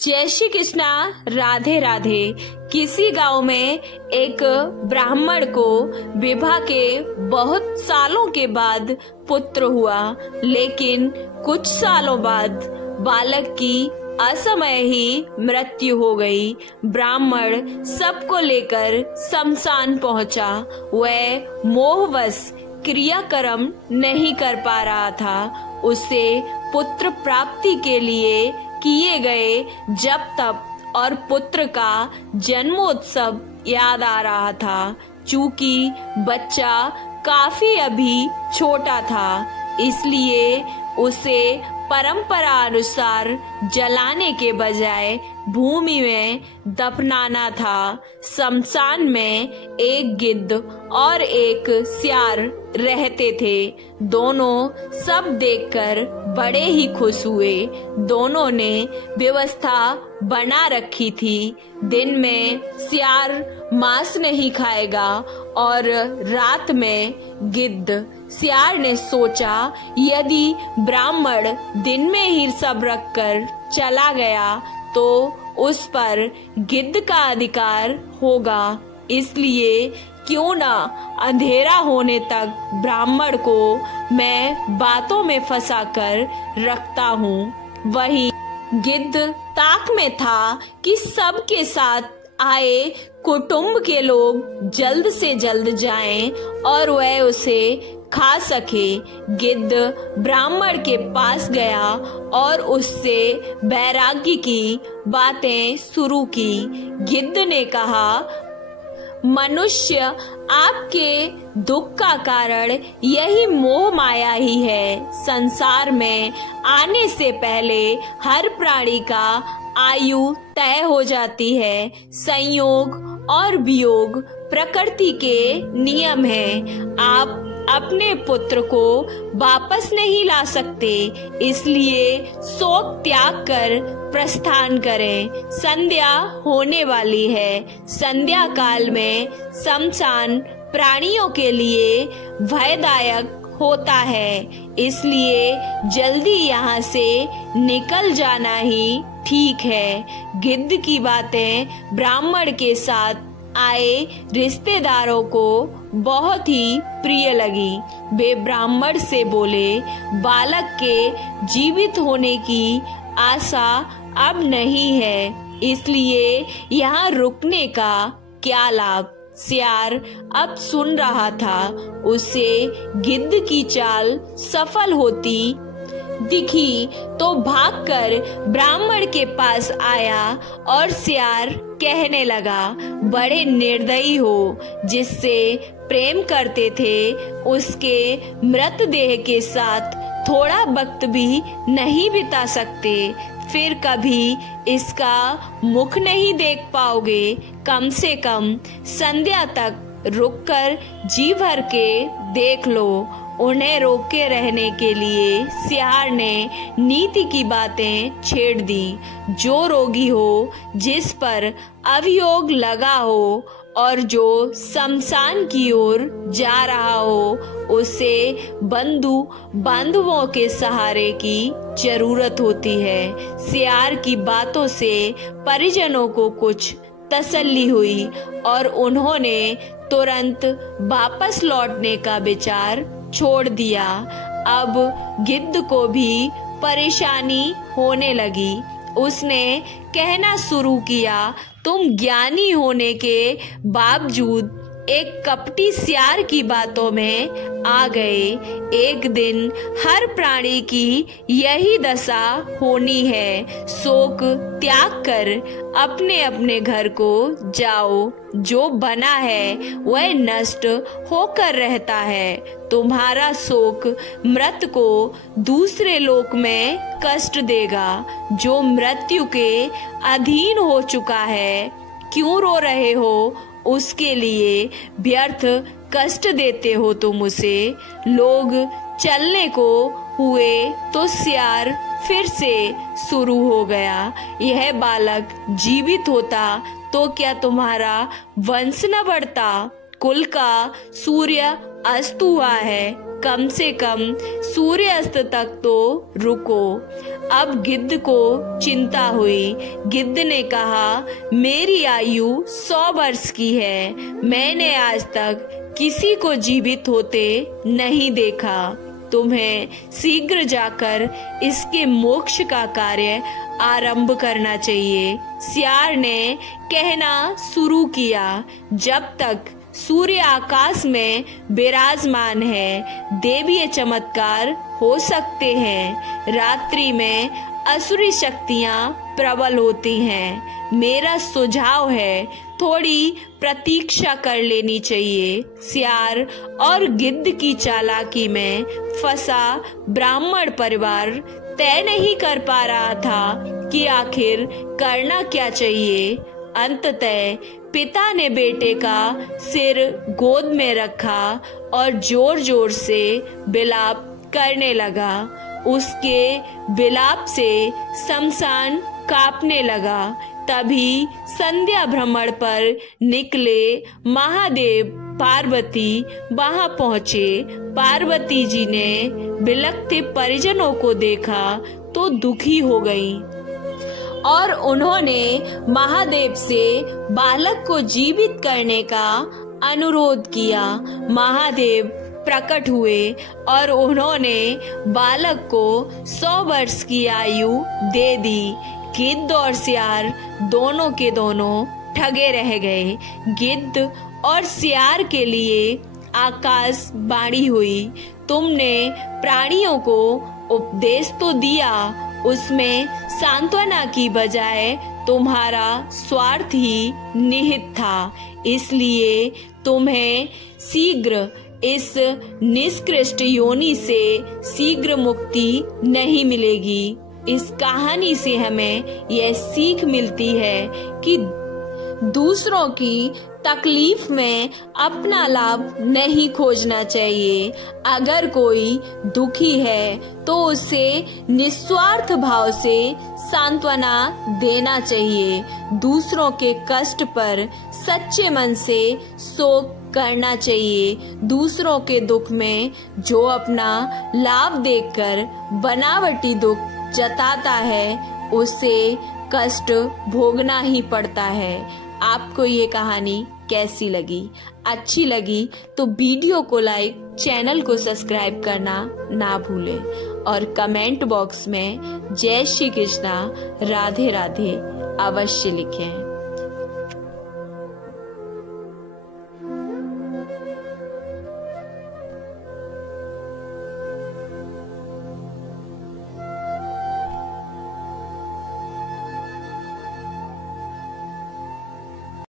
जय श्री कृष्णा, राधे राधे। किसी गांव में एक ब्राह्मण को विवाह के बहुत सालों के बाद पुत्र हुआ, लेकिन कुछ सालों बाद बालक की असमय ही मृत्यु हो गई। ब्राह्मण सबको लेकर शमशान पहुंचा। वह मोहवश क्रियाकर्म नहीं कर पा रहा था। उसे पुत्र प्राप्ति के लिए किए गए जप तप और पुत्र का जन्मोत्सव याद आ रहा था। चूंकि बच्चा काफी अभी छोटा था, इसलिए उसे परंपरा अनुसार जलाने के बजाय भूमि में दफनाना था। शमशान में एक गिद्ध और एक सियार रहते थे। दोनों सब देखकर बड़े ही खुश हुए। दोनों ने व्यवस्था बना रखी थी। दिन में सियार मांस नहीं खाएगा और रात में गिद्ध। सियार ने सोचा, यदि ब्राह्मण दिन में ही सब रखकर चला गया तो उस पर गिद्ध का अधिकार होगा, इसलिए क्यों ना अंधेरा होने तक ब्राह्मण को मैं बातों में फंसाकर रखता हूँ। वही गिद्ध ताक में था कि सबके साथ आए कुटुंब के लोग जल्द से जल्द जाएं और वह उसे खा सके। गिद्ध ब्राह्मण के पास गया और उससे वैराग्य की बातें शुरू की। गिद्ध ने कहा, मनुष्य आपके दुख का कारण यही मोह माया ही है। संसार में आने से पहले हर प्राणी का आयु तय हो जाती है। संयोग और वियोग प्रकृति के नियम हैं। आप अपने पुत्र को वापस नहीं ला सकते, इसलिए शोक त्याग कर प्रस्थान करें। संध्या होने वाली है। संध्या काल में शमशान प्राणियों के लिए भयदायक होता है, इसलिए जल्दी यहाँ से निकल जाना ही ठीक है। गिद्ध की बातें ब्राह्मण के साथ आए रिश्तेदारों को बहुत ही प्रिय लगी। वे ब्राह्मण से बोले, बालक के जीवित होने की आशा अब नहीं है, इसलिए यहाँ रुकने का क्या लाभ। सियार अब सुन रहा था। उसे गिद्ध की चाल सफल होती दिखी तो भागकर ब्राह्मण के पास आया और सियार कहने लगा, बड़े निर्दयी हो। जिससे प्रेम करते थे उसके मृतदेह के साथ थोड़ा वक्त भी नहीं बिता सकते, फिर कभी इसका मुख नहीं देख पाओगे। कम से कम संध्या तक रुककर जी भर के देख लो। उन्हें रोके रहने के लिए सियार ने नीति की बातें छेड़ दी। जो रोगी हो, जिस पर अभियोग लगा हो और जो शमशान की ओर जा रहा हो, उसे बंधु बांधवों के सहारे की जरूरत होती है। सियार की बातों से परिजनों को कुछ तसल्ली हुई और उन्होंने तुरंत वापस लौटने का विचार छोड़ दिया। अब गिद्ध को भी परेशानी होने लगी। उसने कहना शुरू किया, तुम ज्ञानी होने के बावजूद एक कपटी सियार की बातों में आ गए। एक दिन हर प्राणी की यही दशा होनी है। शोक त्याग कर अपने अपने घर को जाओ। जो बना है वह नष्ट होकर रहता है। तुम्हारा शोक मृत को दूसरे लोक में कष्ट देगा। जो मृत्यु के अधीन हो चुका है, क्यों रो रहे हो उसके लिए? व्यर्थ कष्ट देते हो तुम उसे। लोग चलने को हुए तो सियार फिर से शुरू हो गया। यह बालक जीवित होता तो क्या तुम्हारा वंश न बढ़ता? कुल का सूर्य अस्त हुआ है, कम से कम सूर्यास्त तक तो रुको। अब गिद्ध को चिंता हुई। गिद्ध ने कहा, मेरी आयु 100 वर्ष की है, मैंने आज तक किसी को जीवित होते नहीं देखा। तुम्हें शीघ्र जाकर इसके मोक्ष का कार्य आरंभ करना चाहिए। सियार ने कहना शुरू किया, जब तक सूर्य आकाश में विराजमान है, देवीय चमत्कार हो सकते हैं। रात्रि में असुरी शक्तियां प्रबल होती हैं। मेरा सुझाव है, थोड़ी प्रतीक्षा कर लेनी चाहिए। सियार और गिद्ध की चालाकी में फंसा ब्राह्मण परिवार तय नहीं कर पा रहा था कि आखिर करना क्या चाहिए। अंततः पिता ने बेटे का सिर गोद में रखा और जोर जोर से विलाप करने लगा। उसके विलाप से शमशान कांपने लगा। तभी संध्या भ्रमण पर निकले महादेव पार्वती वहां पहुंचे। पार्वती जी ने बिलखते परिजनों को देखा तो दुखी हो गई और उन्होंने महादेव से बालक को जीवित करने का अनुरोध किया। महादेव प्रकट हुए और उन्होंने बालक को 100 वर्ष की आयु दे दी। गिद्ध और सियार दोनों के दोनों ठगे रह गए। गिद्ध और सियार के लिए आकाश बाणी हुई, तुमने प्राणियों को उपदेश तो दिया, उसमें सांत्वना की बजाय तुम्हारा स्वार्थ ही निहित था। इसलिए तुम्हें शीघ्र इस निष्कृष्ट योनि से शीघ्र मुक्ति नहीं मिलेगी। इस कहानी से हमें यह सीख मिलती है कि दूसरों की तकलीफ में अपना लाभ नहीं खोजना चाहिए। अगर कोई दुखी है तो उसे निस्वार्थ भाव से सांत्वना देना चाहिए। दूसरों के कष्ट पर सच्चे मन से शोक करना चाहिए। दूसरों के दुख में जो अपना लाभ देखकर बनावटी दुख जताता है, उसे कष्ट भोगना ही पड़ता है। आपको ये कहानी कैसी लगी? अच्छी लगी तो वीडियो को लाइक, चैनल को सब्सक्राइब करना ना भूलें और कमेंट बॉक्स में जय श्री कृष्णा, राधे राधे अवश्य लिखें।